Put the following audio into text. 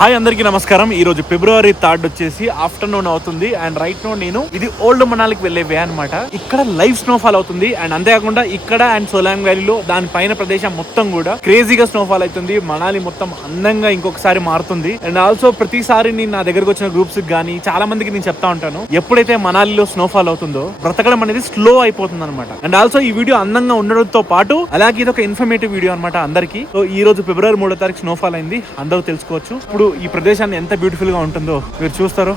Hi అందరికీ నమస్కారం. ఈ రోజు ఫిబ్రవరి 3 వచ్చేసి ఆఫ్టర్నూన్ అవుతుంది అండ్ రైట్ నో నేను ఇది ఓల్డ్ మనాలికి వెళ్లే వే అనమాట. ఇక్కడ లైవ్ స్నోఫాల్ అవుతుంది అండ్ అంతేకాకుండా ఇక్కడ అండ్ సోలాంగ్ వ్యాలీలో దాని పైన ప్రదేశం మొత్తం కూడా క్రేజీగా స్నోఫాల్ అవుతుంది. మనాలి మొత్తం అందంగా ఇంకొకసారి మారుతుంది. అండ్ ఆల్సో ప్రతిసారి నేను నా దగ్గరకు వచ్చిన గ్రూప్స్ గానీ చాలా మందికి నేను చెప్తా ఉంటాను, ఎప్పుడైతే మనాలిలో స్నోఫాల్ అవుతుందో బ్రతకడం అనేది స్లో అయిపోతుంది అనమాట. అండ్ ఆల్సో ఈ వీడియో అందంగా ఉండడంతో పాటు అలాగే ఇది ఒక ఇన్ఫర్మేటివ్ వీడియో అనమాట అందరికి. సో ఈ రోజు ఫిబ్రవరి 3 స్నోఫాల్ అయింది, అందరూ తెలుసుకోవచ్చు. ఇప్పుడు ఈ ప్రదేశాన్ని ఎంత బ్యూటిఫుల్ గా ఉంటుందో మీరు చూస్తారు.